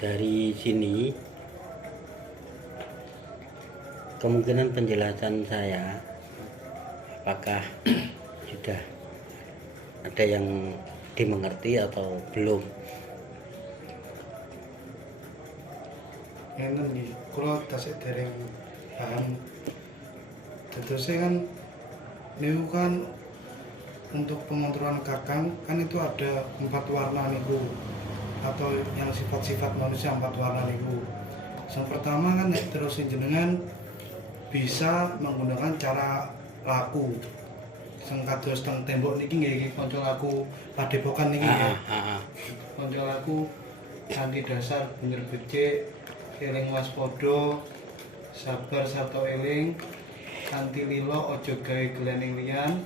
Dari sini kemungkinan penjelasan saya apakah sudah ada yang dimengerti atau belum. Ngenten nggih, kula tasih dereng paham. Dadosé kan niku kan untuk pengontrolan kakang kan itu ada 4 warna niku, atau yang sifat-sifat manusia 4 warna niku. Yang pertama kan nek terus jenengan bisa menggunakan cara laku. Sing kados teng tembok niki nggih kanca laku padepokan niki nggih. Kanca laku kanthi dasar bener becik, eling waspada, sabar sarta eling, kanthi lila aja gawe glening liyan,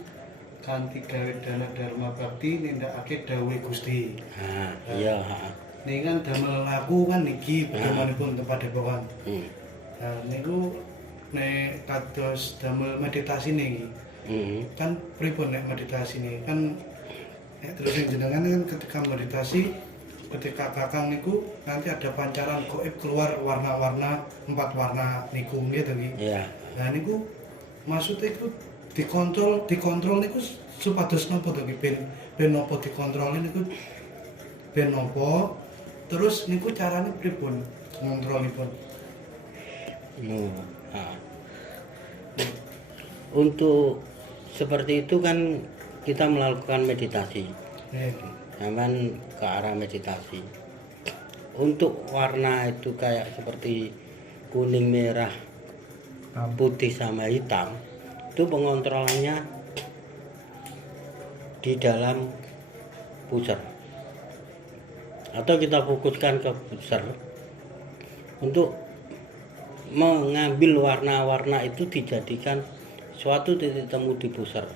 kanthi gawe dana dharma bakti nindakake dawuhe Gusti. Iya, Niki kan damel laku kan niki pedomanipun teng padepokan. Nah niku nek kados damel meditasi niki. Kan pripun nek meditasi nih kan nek terus jenengan kan ketika meditasi ketika kakang niku nanti ada pancaran gaib keluar warna-warna 4 warna niku gitu nggih. iya. Nah niku maksudnya itu dikontrol niku supados napa to nggih ben napa dikontrol niku ben napa terus niku carane pripun ngontrolipun. Untuk seperti itu kan kita melakukan meditasi, aman ke arah meditasi. Untuk warna itu kayak seperti kuning, merah, putih sama hitam, itu pengontrolannya di dalam pusar, atau kita fokuskan ke pusar untuk mengambil warna-warna itu dijadikan suatu titik temu di pusar.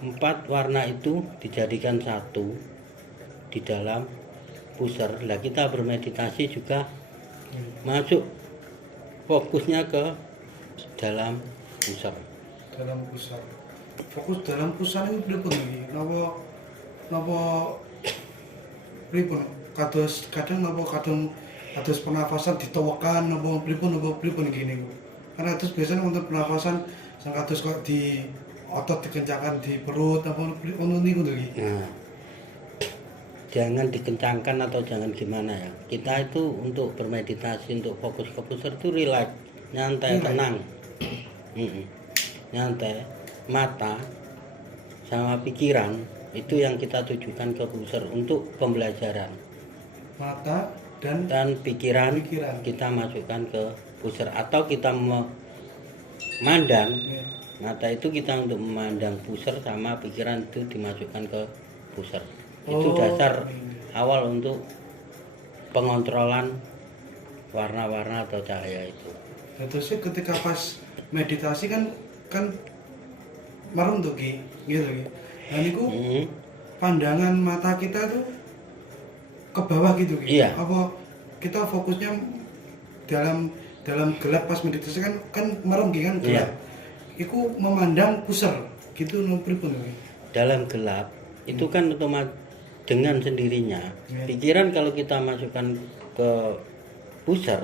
4 warna itu dijadikan satu di dalam pusar. Lah kita bermeditasi juga masuk fokusnya ke dalam pusar. Dalam pusar. Fokus dalam pusar ini pripun iki? Napa pripun? Kadang kados pernafasan ditowekan napa pripun iki niku. Karena terus biasanya untuk pernafasan sang kados kok di otot dikencangkan di perut apa ngono niku to iki. Nah, jangan dikencangkan atau jangan gimana ya. Kita itu untuk bermeditasi, untuk fokus ke pusar itu relax, nyantai, tenang. Nyantai, mata sama pikiran itu yang kita tujukan ke pusar untuk pembelajaran. Mata dan pikiran kita masukkan ke pusar, atau kita memandang mata itu kita untuk memandang pusar, sama pikiran itu dimasukkan ke pusar. Itu dasar awal untuk pengontrolan warna-warna atau cahaya itu. Terus ketika pas meditasi kan marung tuh gitu gitu. Nah niku pandangan mata kita tuh ke bawah gitu. Iya. Apa kita fokusnya dalam gelap pas meditasi kan merem kan gelap. Iku memandang pusar gitu pripun iki. Dalam gelap itu kan otomatis dengan sendirinya. Pikiran kalau kita masukkan ke pusar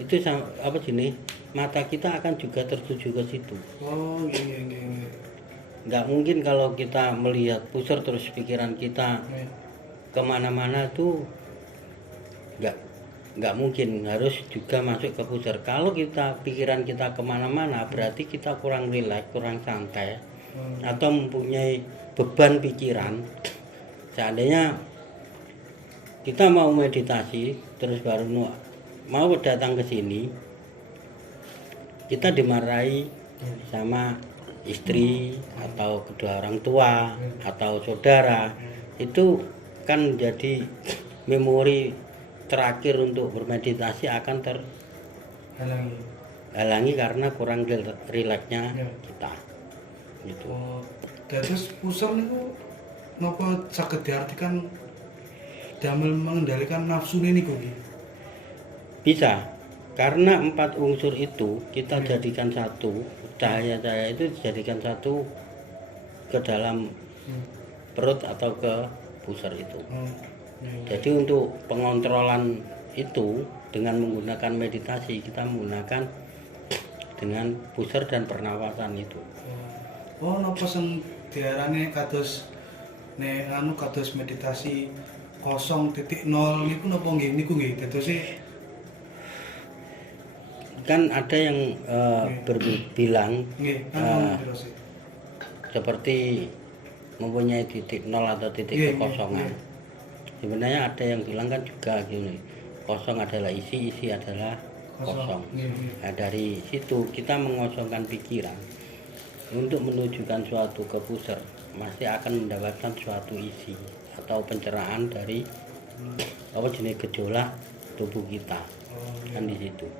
itu apa gini, mata kita akan juga tertuju ke situ. Oh, iya. Nggak mungkin kalau kita melihat pusar terus pikiran kita kemana-mana tuh nggak mungkin, harus juga masuk ke pusar. Kalau kita pikiran kita kemana-mana berarti kita kurang rileks, kurang santai, atau mempunyai beban pikiran. Seandainya kita mau meditasi terus baru mau datang ke sini, kita dimarahi sama istri atau kedua orang tua atau saudara, itu kan jadi memori terakhir untuk bermeditasi akan terhalangi karena kurang rileksnya kita gitu. Terus pusar niku napa saged diartikan damel mengendalikan nafsu niku nggih? Bisa, karena 4 unsur itu kita jadikan satu, cahaya-cahaya itu dijadikan satu ke dalam perut atau ke pusar itu. Jadi untuk pengontrolan itu dengan menggunakan meditasi, kita menggunakan dengan pusar dan pernapasan itu. Oh, napa sing diarani kados nek anu kados meditasi 0.0 niku napa nggih niku nggih dadose Kan ada yang berbilang nggih terus. seperti mempunyai titik nol atau titik kekosongan. Sebenarnya ada yang bilang kan juga gini, kosong adalah isi, isi adalah kosong. Nah, dari situ kita mengosongkan pikiran untuk menunjukkan suatu ke pusar, masih akan mendapatkan suatu isi atau pencerahan dari apa jenis gejolak tubuh kita. Kan di situ.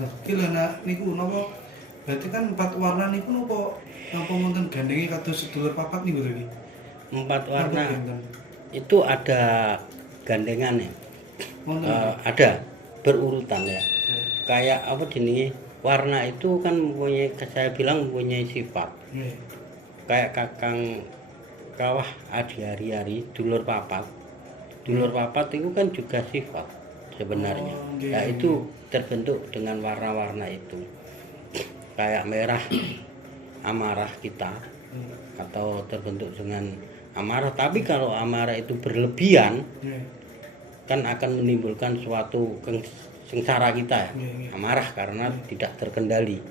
Nah, iki lho nak niku napa berarti kan 4 warna niku napa wonten gandenge kados sedulur papat niku lho iki. 4 warna itu ada gandengannya. Ada berurutan ya. Kayak apa jenis warna itu kan mempunyai, saya bilang mempunyai sifat. Kayak kakang kawah adi hari-hari dulur papat. Dulur papat itu kan juga sifat sebenarnya. Nah, itu terbentuk dengan warna-warna itu. Kayak merah amarah kita atau terbentuk dengan amarah, tapi kalau amarah itu berlebihan kan akan menimbulkan suatu sengsara kita ya. Amarah karena tidak terkendali.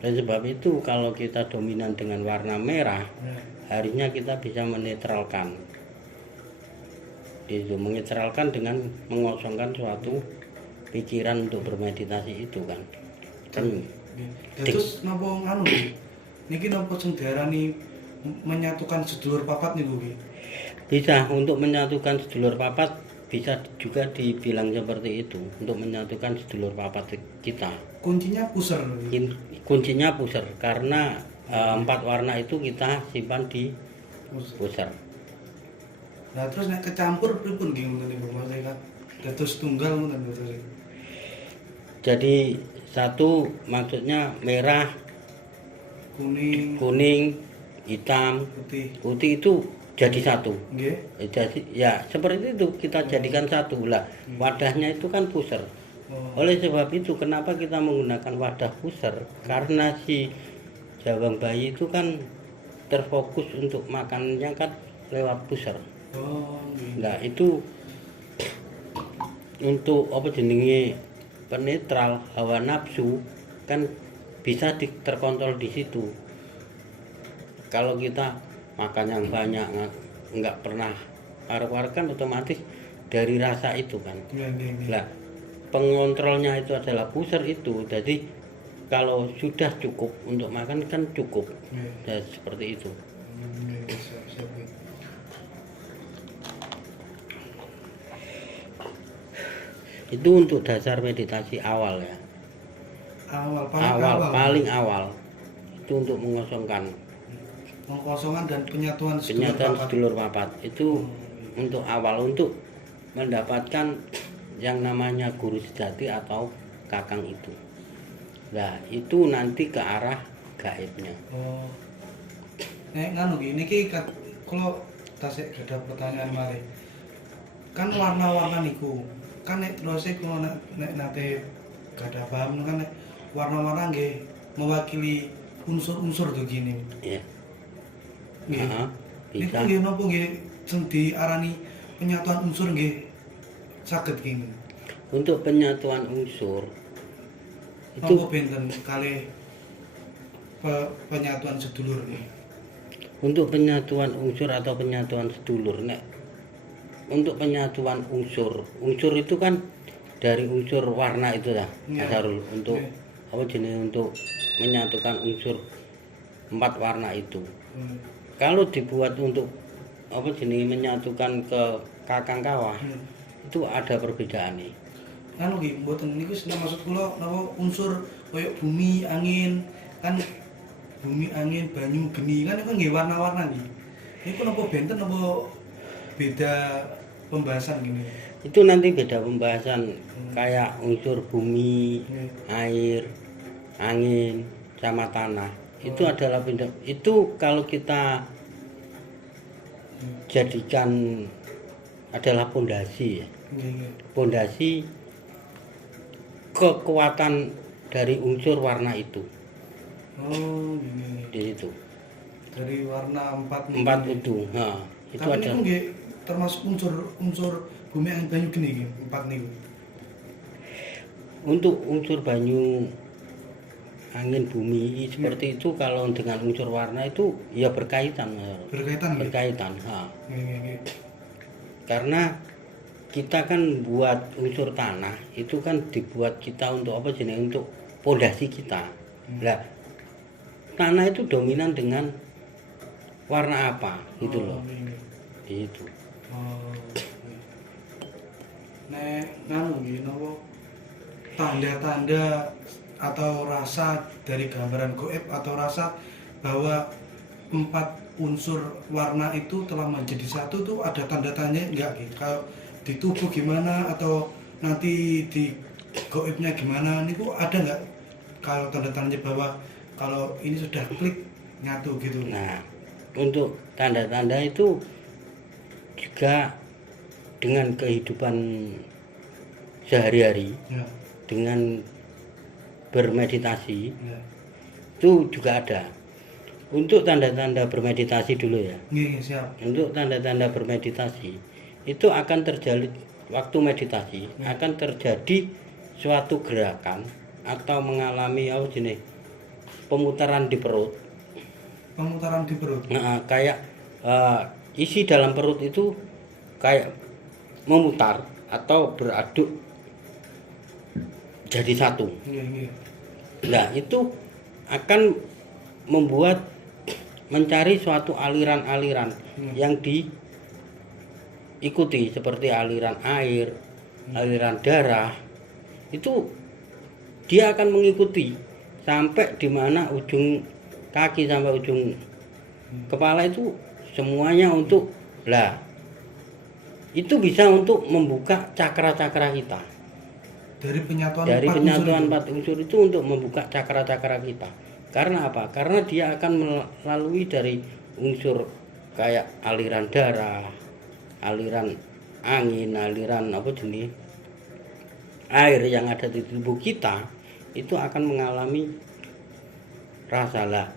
Dan sebab itu kalau kita dominan dengan warna merah, harinya kita bisa menetralkan. Itu menetralkan dengan mengosongkan suatu pikiran untuk bermeditasi itu kan. Terus napa anu niki napa sing diarani menyatukan sedulur papat niku nggih? Bisa untuk menyatukan sedulur papat, bisa juga dibilang seperti itu, untuk menyatukan sedulur papat kita. Kuncinya pusar. Kuncinya pusar karena 4 warna itu kita simpan di pusar. Nah terus nek kecampur pripun nggih ngoten niku maksudnya dados tunggal ngoten terus. Jadi satu maksudnya merah, kuning, hitam, putih itu jadi satu. Jadi ya seperti itu kita jadikan satu lah. Wadahnya itu kan pusar. Oleh sebab itu kenapa kita menggunakan wadah pusar? Karena si jabang bayi itu kan terfokus untuk makannya kan lewat pusar. Nah itu untuk apa jenenge penetral hawa nafsu kan bisa terkontrol di situ. Kalau kita makan yang banyak nggak pernah arep-arep kan otomatis dari rasa itu kan. Nah, pengontrolnya itu adalah pusar itu. Jadi kalau sudah cukup untuk makan kan cukup. Dan seperti itu. Itu untuk dasar meditasi awal ya. Paling awal. Itu untuk mengosongkan dan penyatuan sedulur papat. Itu untuk awal, untuk mendapatkan yang namanya guru sejati atau kakang itu. Nah, itu nanti ke arah gaibnya. Nek nganu niki kalau tasik ada pertanyaan mari. Kan warna-warna niku kan nek proses kalau nek nate gak ada paham kan nek warna-warna nggih mewakili unsur-unsur tuh gini. Iya. Nggih. Niku nggih napa nggih sing diarani penyatuan unsur nggih saged gini. Untuk penyatuan unsur itu benten kali penyatuan sedulur nih. Untuk penyatuan unsur atau penyatuan sedulur nek untuk penyatuan unsur itu kan dari unsur warna itu lah Asarul untuk apa jenis untuk menyatukan unsur 4 warna itu. Kalau dibuat untuk apa jenis menyatukan ke kakang kawah itu ada perbedaan nih. Kan nggih mboten niku maksud kula napa unsur koyo bumi, angin, kan bumi, angin, banyu, geni kan itu nggih warna-warna nggih. Niku napa benten napa beda pembahasan gini? Itu nanti beda pembahasan kayak unsur bumi, air, angin, sama tanah. Itu adalah benda. Itu kalau kita jadikan adalah pondasi ya. Nggih, nggih. Pondasi kekuatan dari unsur warna itu Oh, nggih, nggih. di situ. Dari warna 4 Empat itu. Nah, itu Tapi ada. niku nggih termasuk unsur bumi angin banyu geni nggih, 4 niku. Untuk unsur banyu angin bumi seperti itu kalau dengan unsur warna itu ya berkaitan, Mas. Berkaitan nggih. Berkaitan. Nah, Nggih, nggih, nggih. karena kita kan buat unsur tanah itu kan dibuat kita untuk apa jenis untuk pondasi kita. Lah, tanah itu dominan dengan warna apa gitu loh. Nggih, nggih. Itu. Oh. Nek nganu nggih napa tanda-tanda atau rasa dari gambaran goib atau rasa bahwa 4 unsur warna itu telah menjadi satu tuh ada tanda tanya enggak gitu? Kalau di tubuh gimana atau nanti di goibnya gimana niku ada nggak kalau tanda tanya bahwa kalau ini sudah klik nyatu gitu? Nah, untuk tanda-tanda itu juga dengan kehidupan sehari-hari, Ya, dengan bermeditasi ya. itu juga ada. Untuk tanda-tanda bermeditasi dulu ya. Nggih, siap. Untuk tanda-tanda bermeditasi itu akan terjadi waktu meditasi akan terjadi suatu gerakan atau mengalami apa jenis pemutaran di perut. Pemutaran di perut. Nah, kayak isi dalam perut itu kayak memutar atau beraduk jadi satu. Nggih, nggih. Nah, itu akan membuat mencari suatu aliran-aliran yang diikuti seperti aliran air, aliran darah. Itu dia akan mengikuti sampai di mana ujung kaki sampai ujung kepala itu semuanya untuk lah. Itu bisa untuk membuka cakra-cakra kita. Dari penyatuan Dari 4 penyatuan unsur 4 unsur itu untuk membuka cakra-cakra kita. Karena apa? Karena dia akan melalui dari unsur kayak aliran darah, aliran angin, aliran apa jenis air yang ada di tubuh kita itu akan mengalami rasa lah.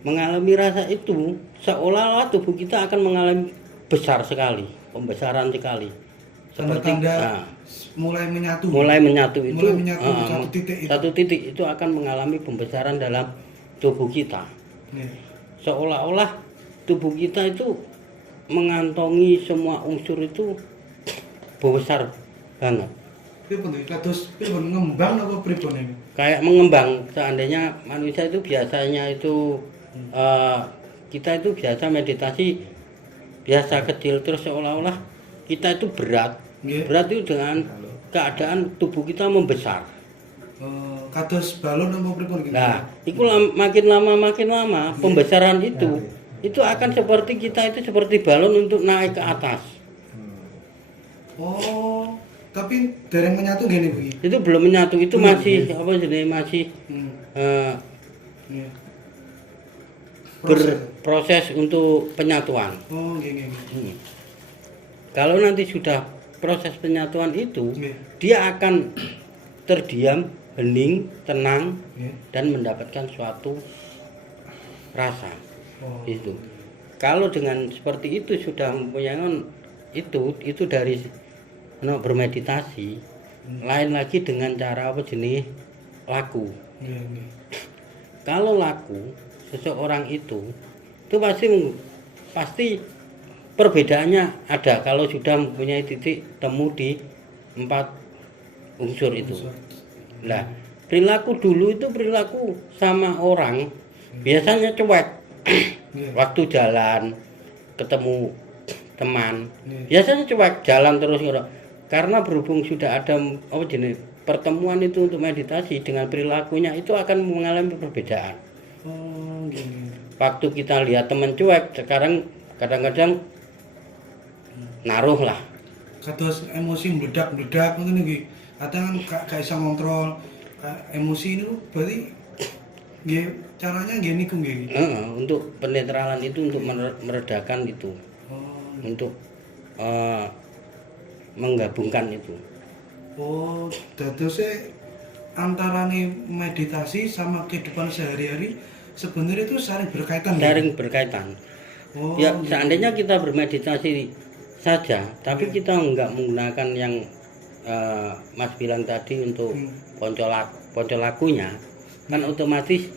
Mengalami rasa itu seolah-olah tubuh kita akan mengalami besar sekali, pembesaran sekali. Seperti tanda-tanda mulai menyatu. mulai menyatu itu Mulai menyatu di satu titik itu. satu titik itu akan mengalami pembesaran dalam tubuh kita. Nggih. Seolah-olah tubuh kita itu mengantongi semua unsur itu besar banget. Pripun iki kados pripun ngembang apa pripun ini? Kayak mengembang. Seandainya manusia itu biasanya itu kita itu biasa meditasi biasa kecil terus seolah-olah kita itu berat. Nggih. Berat itu dengan keadaan tubuh kita membesar. Kados balon apa pripun iki? Nah, itu makin lama pembesaran itu akan seperti kita itu seperti balon untuk naik ke atas. Oh, tapi dereng menyatu ngene iki. Itu belum menyatu, itu masih apa jenis masih Nggih. berproses untuk penyatuan. Oh, nggih, nggih. Hmm. Kalau nanti sudah proses penyatuan itu, Nggih. dia akan terdiam, hening, tenang, Nggih. dan mendapatkan suatu rasa. Oh. Itu. Kalau dengan seperti itu sudah mempunyai itu dari bermeditasi. Lain lagi dengan cara apa jenis laku. Nggih, nggih. Kalau laku seseorang itu pasti perbedaannya ada kalau sudah mempunyai titik temu di 4 unsur itu. Nah, perilaku dulu itu perilaku sama orang biasanya cuek. Waktu jalan ketemu teman biasanya cuek, jalan terus karena berhubung sudah ada apa jenis pertemuan itu untuk meditasi dengan perilakunya itu akan mengalami perbedaan. Oh, nggih. Waktu kita lihat teman cuek, sekarang kadang-kadang naruh lah. Kados emosi meledak-meledak ngoten iki. Kadang gak iso ngontrol. Emosi ini berarti nggih caranya nggih niku nggih. Untuk penetralan itu untuk meredakan itu. Oh, Untuk eh, menggabungkan itu. Oh, dadosnya antarane meditasi sama kehidupan sehari-hari sebenarnya itu saling berkaitan ya? Saling berkaitan. Oh, Ya, gitu. seandainya kita bermeditasi saja, tapi Iya. kita nggak menggunakan yang Mas bilang tadi untuk poncolakunya, kan otomatis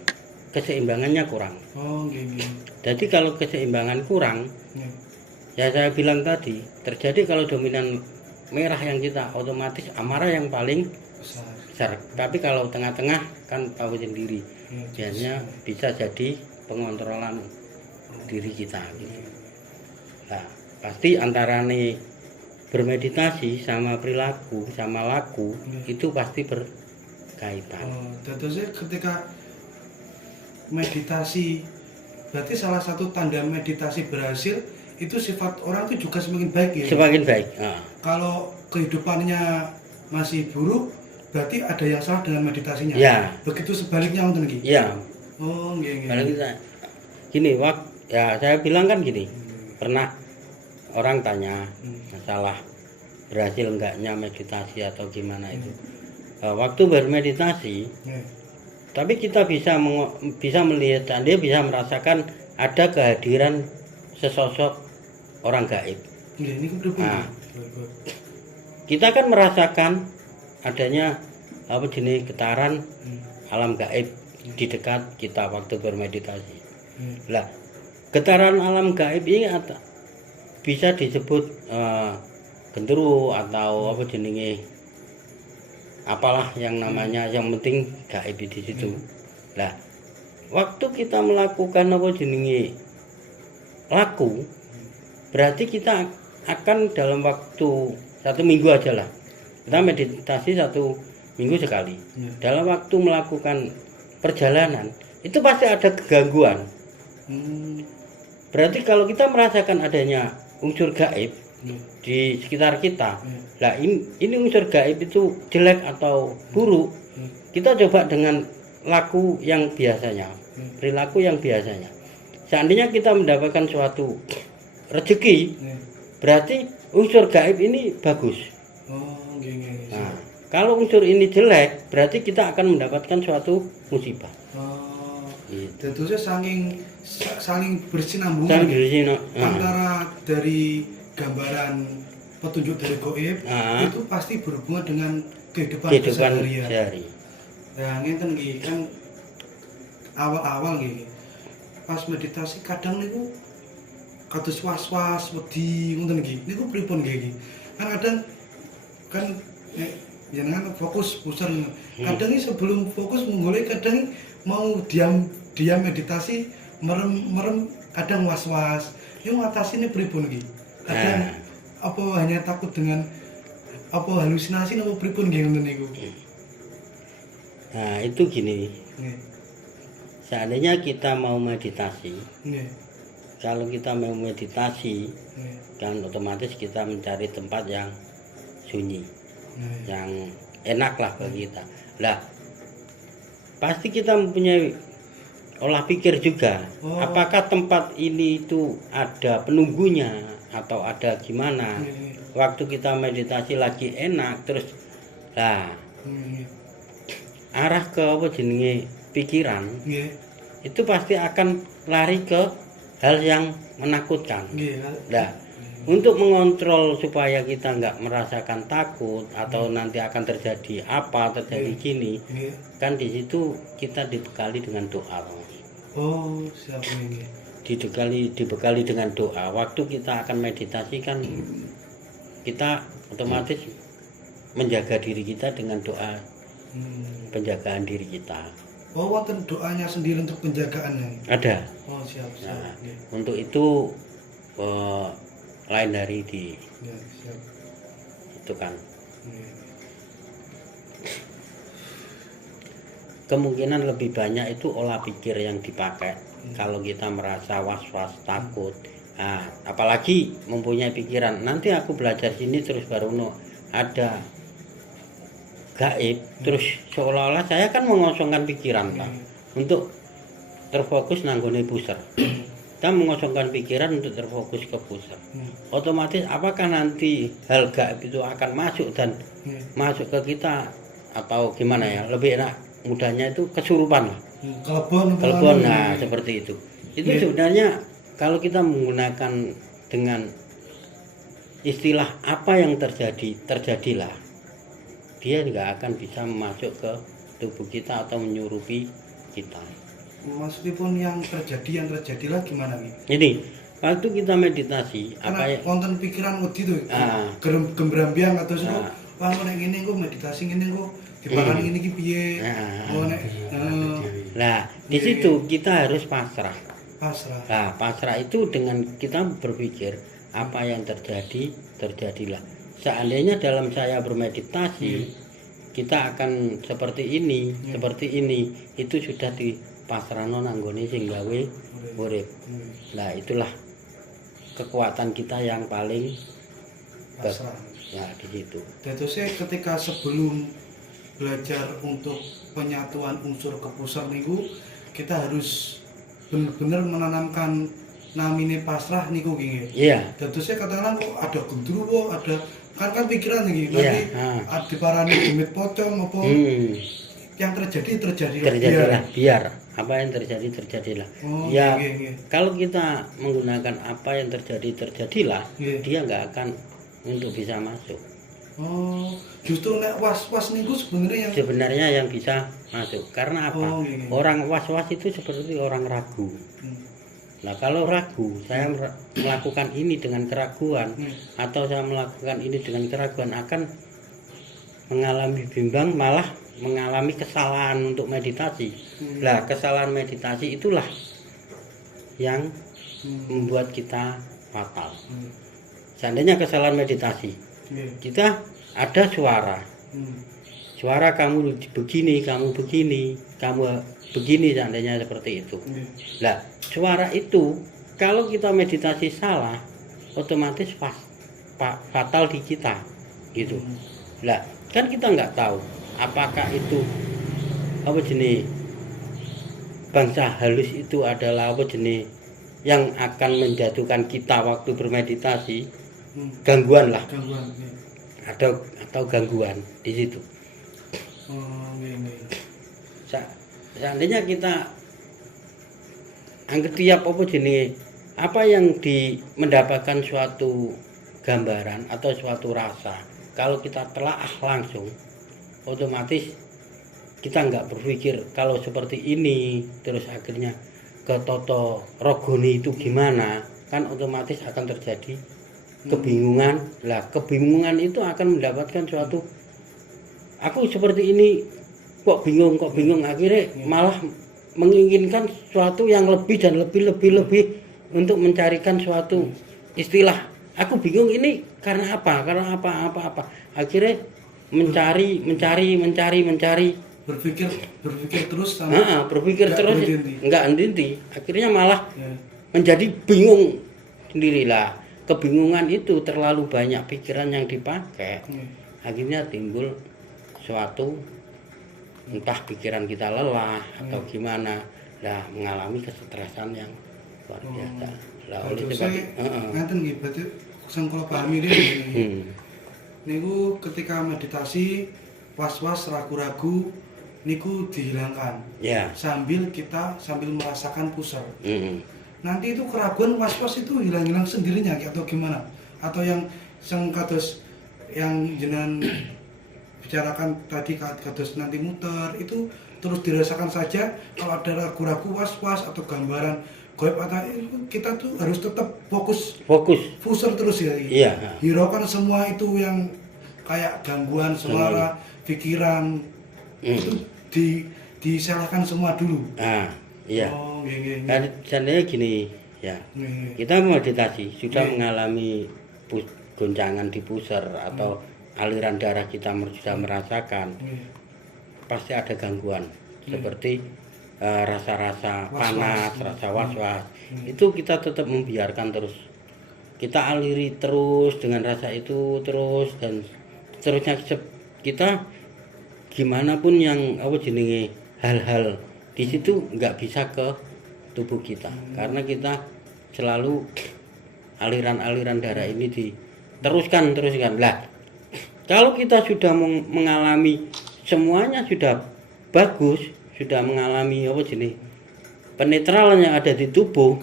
keseimbangannya kurang. Oh, gitu. Jadi kalau keseimbangan kurang, Ya. ya saya bilang tadi, terjadi kalau dominan merah yang kita otomatis amarah yang paling Besar. besar. Tapi kalau tengah-tengah kan tahu sendiri, Ya, biasanya bisa jadi pengontrolan diri kita gitu. Nah, pasti antara nih bermeditasi sama perilaku sama laku itu pasti berkaitan. Oh, dadosnya ketika meditasi, berarti salah satu tanda meditasi berhasil itu sifat orang itu juga semakin baik ya. Semakin baik. Nah, Kalau kehidupannya masih buruk, berarti ada yang salah dengan meditasinya. ya, Begitu sebaliknya untuk nggih. ya. Oh, nggih. Kalau kita gini, ya saya bilang kan gini, pernah orang tanya masalah berhasil enggaknya meditasi atau gimana itu. Waktu bermeditasi, Ya. tapi kita bisa melihat dan dia bisa merasakan ada kehadiran sesosok orang gaib. Nggih, ini kudu Nah, kita kan merasakan adanya apa jenis getaran alam gaib di dekat kita waktu bermeditasi. Lah, getaran alam gaib ini bisa disebut genderuwo atau apa jenenge apalah yang namanya, yang penting gaib di situ. Lah, waktu kita melakukan apa jenenge laku, berarti kita akan dalam waktu 1 minggu aja lah. Kita meditasi 1 minggu sekali. Dalam waktu melakukan perjalanan itu pasti ada kegangguan. Berarti kalau kita merasakan adanya unsur gaib di sekitar kita, lah ini unsur gaib itu jelek atau buruk, kita coba dengan laku yang biasanya, perilaku yang biasanya. Seandainya kita mendapatkan suatu rezeki, berarti unsur gaib ini bagus. Oh, nggih. Nah, kalau unsur ini jelek, berarti kita akan mendapatkan suatu musibah. Oh, Gitu. dadosnya saling bersinambungan antara dari gambaran petunjuk dari goib itu pasti berhubungan dengan kehidupan sehari-hari. sehari. Nah, ngeten nggih kan awal-awal nggih. Pas meditasi kadang niku kados was-was, wedi ngoten nggih. Niku pripun nggih? Kan kadang kan jenengan fokus pusar. Kadang sebelum fokus menggolek kadang mau diam meditasi merem kadang was-was. Yo ngatasine pripun nggih? Kadang apa hanya takut dengan apa halusinasi napa pripun nggih ngoten niku? Nah, itu gini. Seandainya kita mau meditasi, kalau kita mau meditasi, kan otomatis kita mencari tempat yang sunyi, yang enak lah bagi kita. Lah, pasti kita mempunyai olah pikir juga. Apakah tempat ini itu ada penunggunya atau ada gimana? Waktu kita meditasi lagi enak, terus lah arah ke apa jenenge pikiran, itu pasti akan lari ke hal yang menakutkan. Nah, untuk mengontrol supaya kita nggak merasakan takut atau nanti akan terjadi gini, kan di situ kita dibekali dengan doa. Oh, siap ini. Dibekali dengan doa. Waktu kita akan meditasi kan kita otomatis menjaga diri kita dengan doa penjagaan diri kita. Oh, wonten doanya sendiri untuk penjagaannya. Ada. Oh, siap. Nah, untuk itu lain dari siap. itu kan. Kemungkinan lebih banyak itu olah pikir yang dipakai kalau kita merasa was-was, takut. Nah, apalagi mempunyai pikiran nanti aku belajar sini terus baru ada gaib, terus seolah-olah saya kan mengosongkan pikiran Pak untuk terfokus nanggone pusar. kita mengosongkan pikiran untuk terfokus ke pusat. Otomatis apakah nanti hal gaib itu akan masuk dan masuk ke kita atau gimana ya? Lebih enak mudahnya itu kesurupan lah. Kelebon, nah seperti itu. Itu sebenarnya kalau kita menggunakan dengan istilah apa yang terjadi, terjadilah. Dia nggak akan bisa masuk ke tubuh kita atau menyurupi kita. Meskipun yang terjadilah gimana nih? Ini waktu kita meditasi, Karena apa konten pikiran wedi tuh, gembrambang atau suruh, wah nek ngene engko meditasi ngene engko diparani ngene iki piye? Oh nek Nah, di situ kita harus pasrah. pasrah. Nah, pasrah itu dengan kita berpikir apa yang terjadi, terjadilah. Seandainya dalam saya bermeditasi, kita akan seperti ini, itu sudah dipasrahno nanggone sing gawe urip. Nah, itulah kekuatan kita yang paling Pasrah. Nah, di situ. Terusnya ketika sebelum belajar untuk penyatuan unsur ke pusat niku, kita harus benar-benar menanamkan namine pasrah niku nggih. Iya. Terusnya katakanlah kok ada gendruwo, ada kan pikiran iki nanti diparani demit pocong apa yang terjadilah biar apa yang terjadi terjadilah. Ya kalau kita menggunakan apa yang terjadilah, dia nggak akan untuk bisa masuk. Justru nek was-was niku sebenarnya yang bisa masuk. Karena apa? Orang was-was itu seperti orang ragu. Nah, kalau ragu, saya melakukan ini dengan keraguan atau saya melakukan ini dengan keraguan akan mengalami bimbang, malah mengalami kesalahan untuk meditasi. Nah, kesalahan meditasi itulah yang membuat kita fatal. Seandainya kesalahan meditasi, kita ada suara kamu begini, kamu begini, seandainya seperti itu. Nah, suara itu kalau kita meditasi salah, otomatis fatal di kita, gitu. Nah, kan kita nggak tahu apakah itu apa jenis bangsa halus itu adalah apa jenis yang akan menjatuhkan kita waktu bermeditasi, gangguan lah, atau gangguan di situ. Seandainya kita anggap tiap apa yang mendapatkan suatu gambaran atau suatu rasa, kalau kita telaah langsung, otomatis kita nggak berpikir kalau seperti ini terus akhirnya ke toto rogoni itu gimana, kan otomatis akan terjadi kebingungan. Lah, kebingungan itu akan mendapatkan suatu aku seperti ini kok bingung akhirnya malah menginginkan sesuatu yang lebih dan lebih untuk mencarikan suatu istilah. Aku bingung ini karena apa akhirnya mencari berpikir terus enggak henti, akhirnya malah menjadi bingung sendirilah. Kebingungan itu terlalu banyak pikiran yang dipakai, akhirnya timbul suatu entah pikiran kita lelah atau gimana, lah mengalami kesetresan yang luar biasa. Lah oleh sebab ngaten nggih, berarti sing kula pahami niki niku ketika meditasi was-was ragu-ragu niku dihilangkan. Sambil merasakan pusar. Nanti itu keraguan was-was itu hilang sendirinya atau gimana? Atau yang kados yang jenengan bicarakan tadi kados nanti muter itu terus dirasakan saja. Kalau ada ragu-ragu, was-was atau gambaran gaib atau kita tuh harus tetap fokus pusar terus ya. Iya. Hiraukan semua itu yang kayak gangguan suara, pikiran itu disalahkan semua dulu. Iya. Kan seandainya gini ya. Kita meditasi sudah mengalami goncangan di pusar atau aliran darah kita sudah merasakan, pasti ada gangguan seperti rasa-rasa panas, rasa was-was. Itu kita tetap membiarkan terus. Kita aliri terus dengan rasa itu terus dan seterusnya. Kita gimana pun yang hal-hal di situ nggak bisa ke tubuh kita karena kita selalu aliran-aliran darah ini diteruskan. Lah, kalau kita sudah mengalami semuanya sudah bagus, sudah mengalami penetralan yang ada di tubuh.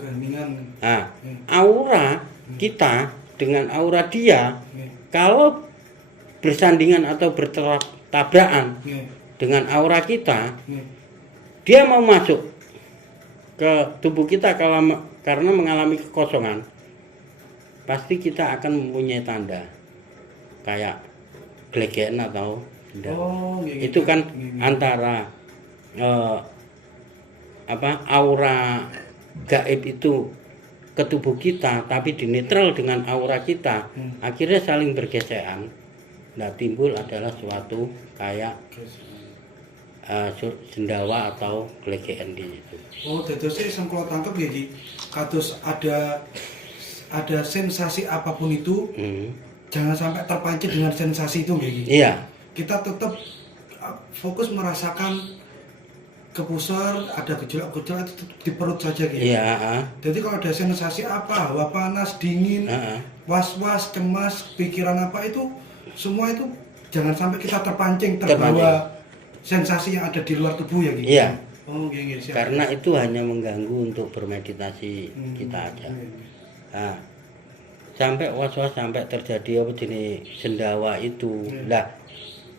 Nah, aura kita dengan aura dia kalau bersandingan atau bertabrakan dengan aura kita, dia mau masuk ke tubuh kita karena mengalami kekosongan, pasti kita akan mempunyai tanda kayak gelegean atau itu kan antara aura gaib itu ke tubuh kita tapi dinetral dengan aura kita, akhirnya saling bergesekan. Nah, timbul adalah suatu kayak sendawa atau gelegean di situ. Oh, dadosnya sing kula tangkep ya Ki, kados ada sensasi apapun itu, jangan sampai terpancing dengan sensasi itu Ki. Iya. Kita tetap fokus merasakan kepusar, ada gejolak-gejolak itu di perut saja Ki. Iya. Jadi kalau ada sensasi apa, hawa panas, dingin, was-was, cemas, pikiran apa itu, semua itu jangan sampai kita terbawa sensasi yang ada di luar tubuh ya gitu. Iya. Oh, iya, siap. Karena itu hanya mengganggu untuk bermeditasi kita aja. Nah, sampai was-was, sampai terjadi sendawa itu. Lah,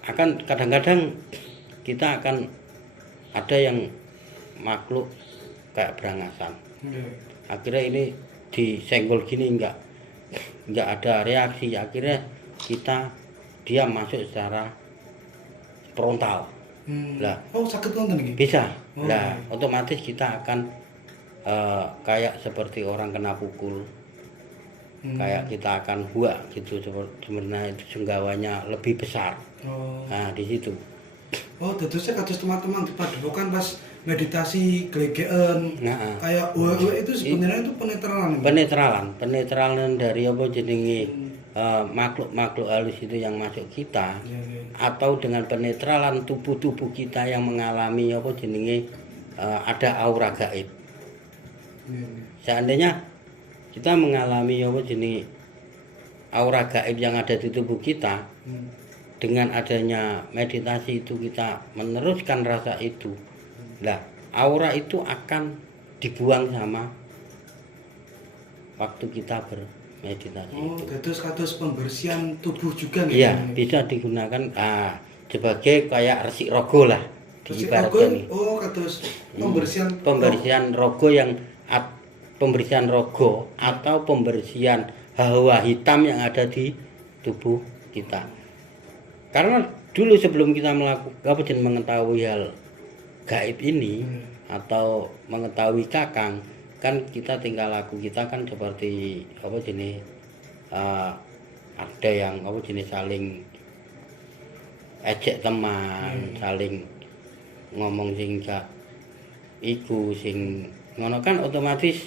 akan kadang-kadang kita akan ada yang makhluk kayak berangasan. Akhirnya ini disenggol gini enggak ada reaksi, akhirnya dia masuk secara frontal. Lah, sakit nonton ini? Bisa. Lah, otomatis kita akan kayak seperti orang kena pukul. Kayak kita akan gitu, sebenarnya itu senggawanya lebih besar. Nah, di situ. Oh, dadosnya kados teman-teman di padepokan pas meditasi gelegean. Kayak itu sebenarnya itu penetralan dari makhluk-makhluk halus itu yang masuk kita, atau dengan penetralan tubuh kita yang mengalami ada aura gaib. Seandainya kita mengalami aura gaib yang ada di tubuh kita, dengan adanya meditasi itu kita meneruskan rasa itu, lah aura itu akan dibuang sama waktu kita bermeditasi. Kados pembersihan tubuh juga nih. Iya, bisa digunakan sebagai kayak resik rogo lah diibaratkan. Kados pembersihan rogo pembersihan rogo atau pembersihan hawa hitam yang ada di tubuh kita. Karena dulu sebelum kita mengetahui hal gaib ini atau mengetahui kakang, kan kita tinggal laku kita kan seperti ada yang saling ejek teman, saling ngomong sing iku sing ngono, kan otomatis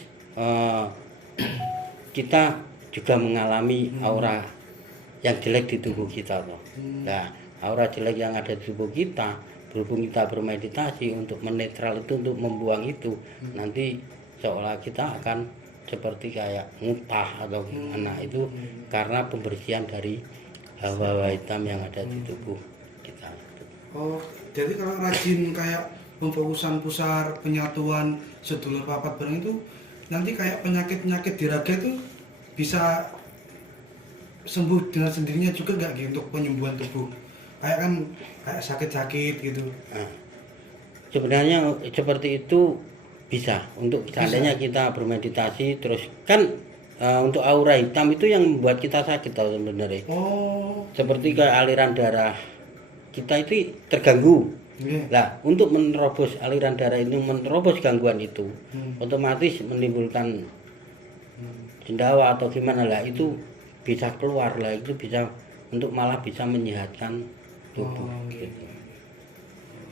kita juga mengalami aura yang jelek di tubuh kita toh. Nah, aura jelek yang ada di tubuh kita, berhubung kita bermeditasi untuk menetral itu, untuk membuang itu, nanti seolah kita akan seperti kayak ngutah atau gimana, itu karena pembersihan dari hawa hitam yang ada di tubuh kita. Oh, jadi kalau rajin kayak pemfokusan pusar, penyatuan, sedulur papat bareng itu, nanti kayak penyakit-penyakit di raga itu bisa sembuh dengan sendirinya juga nggak gitu untuk penyembuhan tubuh, kayak sakit-sakit gitu. Sebenarnya seperti itu bisa untuk seandainya kita bermeditasi terus kan untuk aura hitam itu yang membuat kita sakit tahu sebenarnya. Seperti kayak aliran darah kita itu terganggu. Lah, untuk menerobos aliran darah itu, menerobos gangguan itu, otomatis menimbulkan sendawa atau gimana lah, itu bisa keluar lah, itu bisa untuk malah bisa menyehatkan tubuh. Gitu.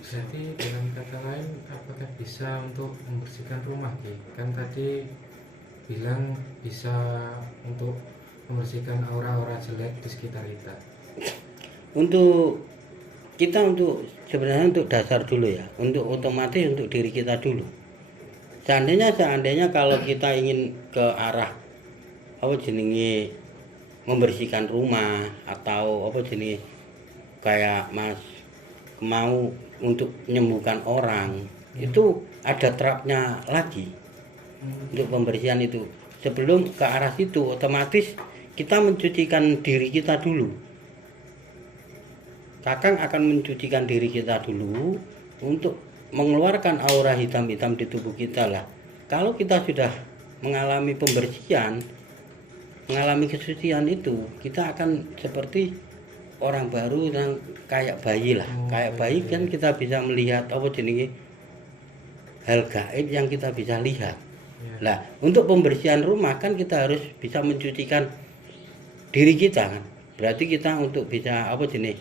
Berarti dengan kata lain, apakah bisa untuk membersihkan rumah? Kan tadi bilang bisa untuk membersihkan aura-aura jelek di sekitar kita. Untuk sebenarnya untuk dasar dulu ya, untuk otomatis untuk diri kita dulu. Seandainya kalau kita ingin ke arah apa jenenge membersihkan rumah atau apa jenenge kayak Mas mau untuk menyembuhkan orang, itu ada terapnya lagi untuk pembersihan itu. Sebelum ke arah situ otomatis kita mencucikan diri kita dulu. Kakang akan mencucikan diri kita dulu untuk mengeluarkan aura hitam-hitam di tubuh kita lah. Kalau kita sudah mengalami pembersihan, mengalami kesucian itu, kita akan seperti orang baru dan kayak bayi lah. Kayak bayi kan kita bisa melihat apa jenenge hal gaib yang kita bisa lihat. Nah, untuk pembersihan rumah kan kita harus bisa mencucikan diri kita kan. Berarti kita untuk bisa apa jenis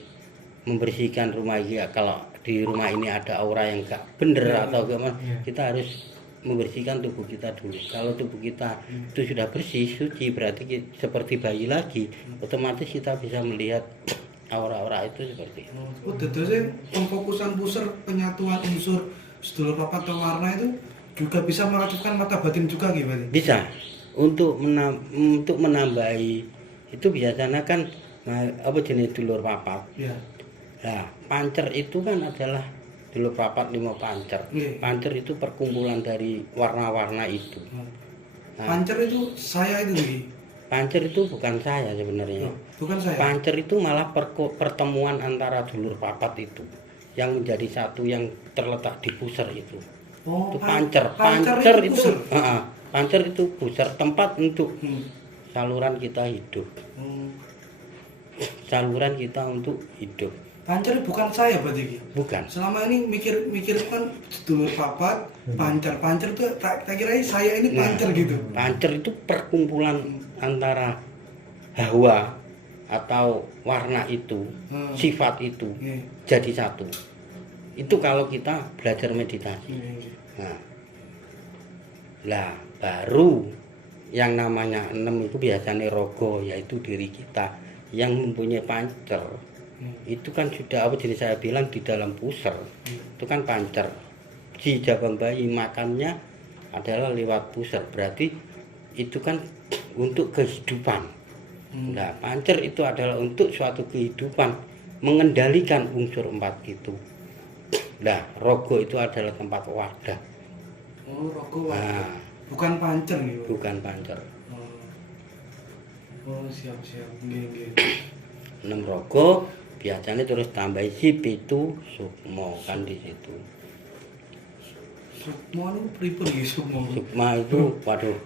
membersihkan rumah ya, kalau di rumah ini ada aura yang gak bener atau gimana, kita harus membersihkan tubuh kita dulu. Kalau tubuh kita itu sudah bersih, suci, berarti seperti bayi lagi, otomatis kita bisa melihat aura-aura itu seperti itu. Oh, jadi pemfokusan pusar penyatuan unsur sedulur papat atau warna itu juga bisa mengaktifkan mata batin juga gimana? Bisa. Untuk menambahi itu biasanya kan apa jenis dulur papat. Ya. Nah, pancer itu kan adalah dulur papat 5 pancer. Pancer itu perkumpulan dari warna-warna itu. Nah, Pancer itu saya itu nih. pancer itu bukan saya sebenarnya. Bukan saya. Pancer itu malah pertemuan antara dulur papat itu yang menjadi satu yang terletak di pusar itu. Oh, Itu pancer. Pancer itu pusar. Pancer itu pusar, tempat untuk saluran kita hidup. Saluran kita untuk hidup. Pancer bukan saya berarti. Bukan. Selama ini mikir kan sedulur papat, pancer itu tak kira saya ini pancer gitu. Pancer itu perkumpulan antara hawa atau warna itu, sifat itu jadi satu. Itu kalau kita belajar meditasi. Nah, baru yang namanya 6 itu biasanya rogo, yaitu diri kita yang mempunyai pancer. Itu kan sudah apa jenis saya bilang di dalam pusar. Itu kan pancer. Si jabang bayi makannya adalah lewat pusar. Berarti itu kan untuk kehidupan. Nah, pancer itu adalah untuk suatu kehidupan, mengendalikan unsur 4 itu. Nah, rogo itu adalah tempat wadah. Oh, rogo wadah. Bukan pancer nih. Bukan pancer. Oh, siap. Nggih. 6 rogo biasanya terus tambah sip itu sukmo kan di situ. Sukmo itu pripun nggih sukmo? Sukma itu waduh.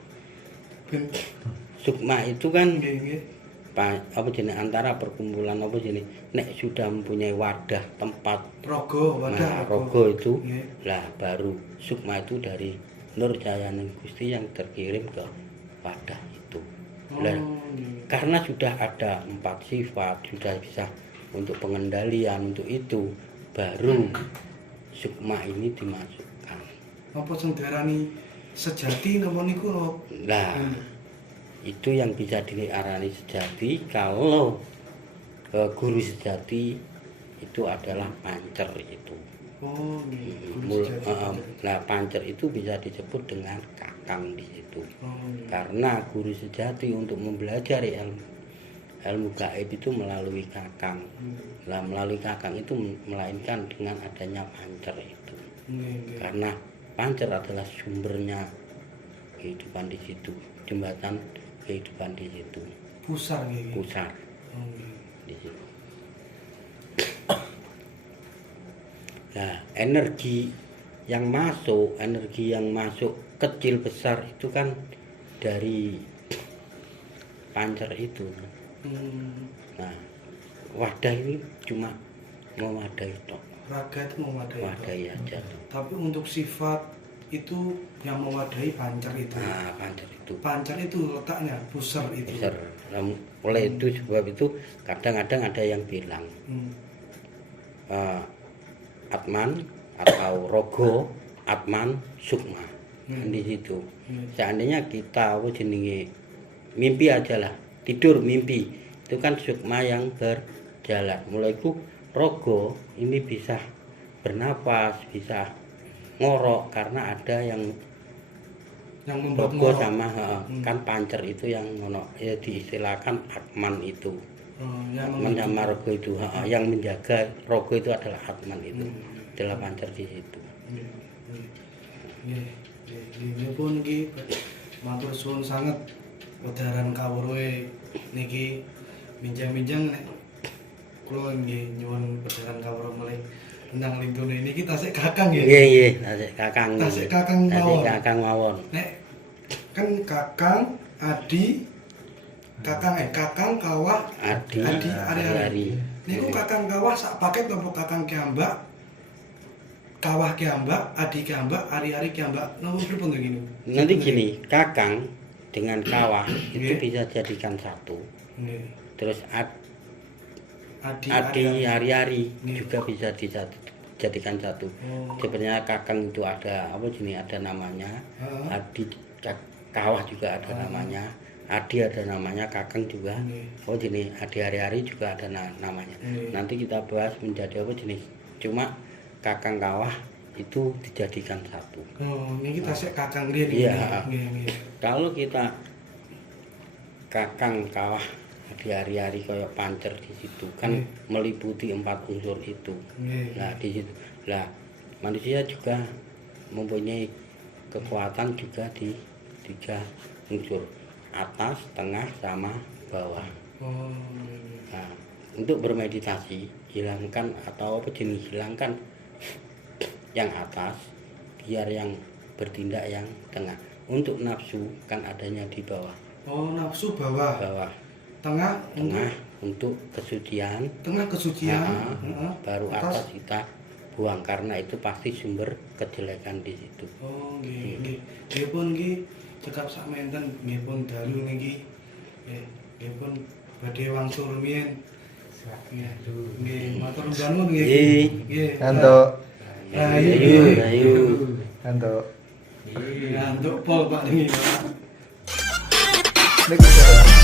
Sukma itu kan apa jenis antara perkumpulan apa jenis nek sudah mempunyai wadah tempat rogo wadah. Nah, rogo itu lah baru sukma itu dari Nur Jayaning Gusti yang terkirim ke wadah itu. Nah, karena sudah ada 4 sifat, sudah bisa untuk pengendalian untuk itu, baru sukma ini dimasukkan. Apa sing diarani sejati napa niku? Nah, itu yang bisa diarani sejati. Kalau guru sejati itu adalah pancer itu. Oh, nah, pancer itu bisa disebut dengan kakang di situ. Karena guru sejati untuk mempelajari ilmu gaib itu melalui kakang. Nah, melalui kakang itu melainkan dengan adanya pancer itu. Karena pancer adalah sumbernya kehidupan di situ, jembatan kehidupan di situ. Pusar gitu. Pusar. Di situ. Nah, energi yang masuk kecil besar itu kan dari pancer itu. Nah, wadah ini cuma mewadahi tok. Raga itu mewadahi aja. Tapi untuk sifat itu yang mewadahi pancer itu. Nah, pancer itu. Pancer itu letaknya pusar itu. Pusar. Nah, oleh itu sebab itu kadang-kadang ada yang bilang Atman atau rogo, Atman, sukma. Di situ. Seandainya kita jenenge mimpi aja lah, tidur mimpi itu kan sukma yang berjalan. Mulai itu rogo ini bisa bernapas, bisa ngorok karena ada yang Yang membuat rogo ngorok. sama kan pancer itu yang ngono ya diistilahkan atman itu. Atman sama rogo itu yang menjaga rogo itu adalah atman itu. Adalah pancer di situ. Ini pun ki matur suwun sanget wedharan kawruhe niki minjang-minjang nek kula nggih nyuwun wedharan kawruh melih tentang lintune niki tasik kakang nggih. Nggih, tasik kakang. Tasik kakang Tasik mawon. kakang mawon. Nek kan kakang adi kakang kawah Adi ari-ari. Niku kakang kawah sak paket apa kakang kiambak? Kawah kiambak, adi kiambak, ari-ari kiambak. Napa pripun to gini? Nanti gini, kakang dengan kawah itu Nggih. bisa jadikan satu. Nggih. Terus Adi adi hari-hari Nggih. juga bisa dijadikan satu. Oh. Sebenarnya kakang itu ada apa jenis ada namanya. Heeh. Adi kawah juga ada namanya. Adi ada namanya, kakang juga. Nggih. Oh jenis adi hari-hari juga ada namanya. Nggih. Nanti kita bahas menjadi apa jenis. Cuma kakang kawah itu dijadikan satu. Oh, niki tasik kakang riyen Iya. Nggih. Kalau kita kakang kawah di hari-hari kayak pancer di situ kan meliputi 4 unsur itu. Nggih. Nah di situ, lah manusia juga mempunyai kekuatan juga di 3 unsur, atas, tengah, sama bawah. Oh. Nah, untuk bermeditasi hilangkan atau apa jenis hilangkan yang atas biar yang bertindak yang tengah. Untuk nafsu kan adanya di bawah. Oh, nafsu bawah. Bawah. Tengah Untuk kesucian. tengah kesucian. Baru atas kita buang karena itu pasti sumber kejelekan di situ. Oh, nggih, nggih. Nggih pun nggih cekap sak menten nggih pun dalu niki. Nggih pun badhe wangsul rumiyin. Nggih, matur nuwun nggih. Nggih. Nggih. Antuk. Ayo. Antuk. Ngantuk pol Pak niki. Niki.